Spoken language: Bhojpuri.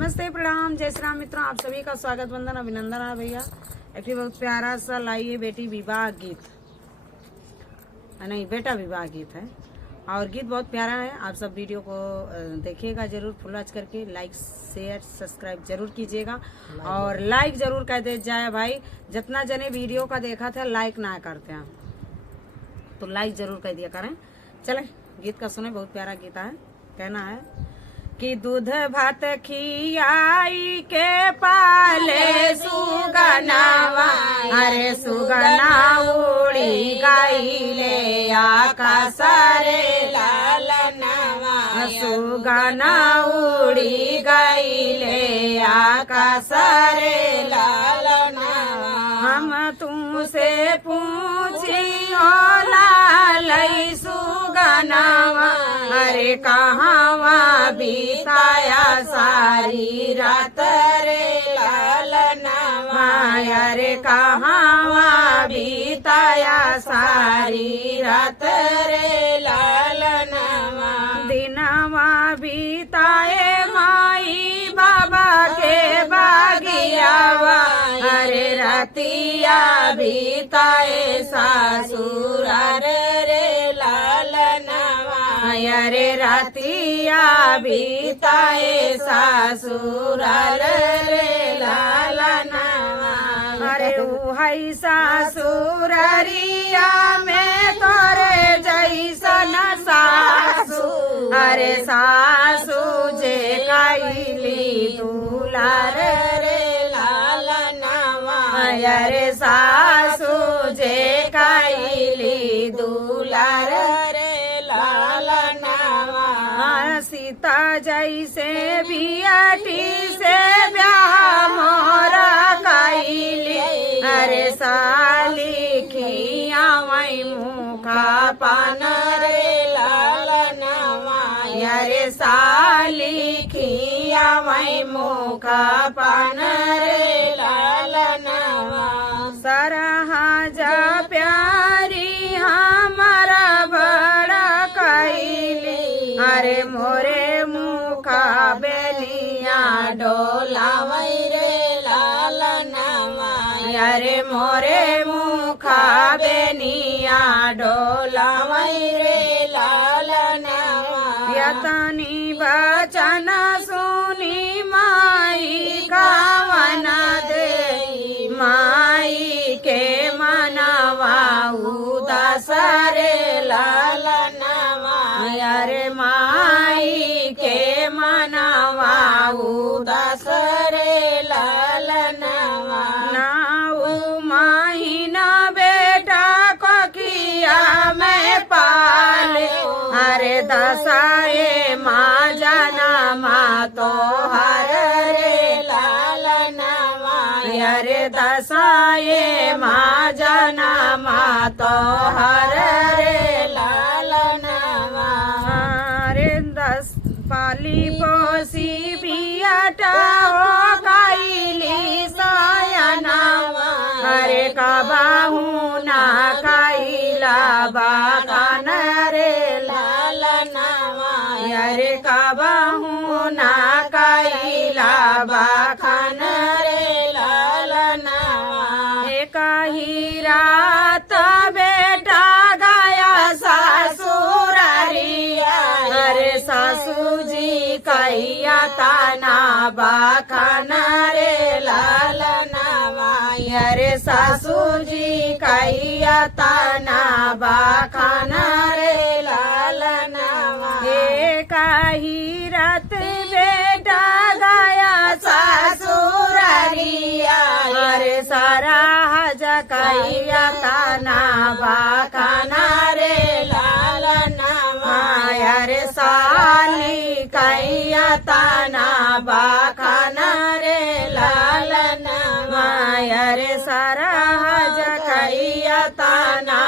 नमस्ते, प्रणाम, जय श्री राम मित्रों। आप सभी का स्वागत, वंदन, अभिनंदन है भैया। एक बहुत प्यारा सा लाइए बेटी विवाह गीत, नहीं बेटा विवाह गीत है और गीत बहुत प्यारा है। आप सब वीडियो को देखिएगा जरूर, फुल वॉच करके लाइक शेयर सब्सक्राइब जरूर कीजिएगा और लाइक जरूर कर दे जाए भाई। जितना जने वीडियो का देखा था लाइक ना करते हैं तो लाइक जरूर कर दिया करें। चले गीत का सुने, बहुत प्यारा गीत है। कहना है कि दूध भात खियाई के पाले सुगनावा, अरे सुगना उड़ी गाइले आकाश रे लालनावा, सुगना उड़ी गाइले आकाश रे लालनावा। हम तुमसे पूछियो लालई सुगनावा, अरे कहावा बीताया सारी रात रे लालनावा, अरे कहावा बीताया सारी रात रे लालनावा। दिनवा बीताए माई बाबा के बागियावा, अरे रतिया बीताए सासुरार रे लालनावा, अरे रतिया बीताए सासुरार रे लालनावा। अरे उहई सासुररिया में तोरे जैसन सासु, अरे सासु जे कैली दुलार रे लालनावा, अरे सासु जे कैली दुलार रे लालनावा। सीता जैसे बियाटी से ब्याह मोरा कैली, अरे साली खिया वही मुखा पान रे लालनावा, अरे साली खिया वही मुखा पान रे लालनावा। सरहाजा प्यारी हमारा बड़ा कैली, अरे मोरे मुखा बेलिया डोलावई रे लालनावा, अरे मोरे मुखा बेनिया डोलावई रे लालनावा। यतनी बचन सुनी माई कावन दे, माई के मनवा उदास रे लालनावा, अरे माई के मनवा उदास रे लालनावा। नाऊ माहिना बेटा को किया मैं पाले, अरे दसाए माँ जाना माँ तो हर रे लालनावा, अरे दसाए माँ जाना माँ तो हर रे लालनावा। अरे 10 पाली पोसी बियाटा हो कैली सयनावा, अरे कबाहू ना कैला बागान रे लालनावा, अरे कबाहू ना कैला बागान रे लालनावा। एक ही रात बेटा गया सासुररिया, अरे सासू जी कैया ताना बाखान रे लालनावा, अरे सासू जी कैया ताना बाखान रे लालनावा। एक ही रात बेटा गया सासुररिया, अरे सारा हज कैया ताना बाखान रे लालनावा, अरे साली कैया ताना बाखान रे लालनावा, अरे सारा हज कैया ताना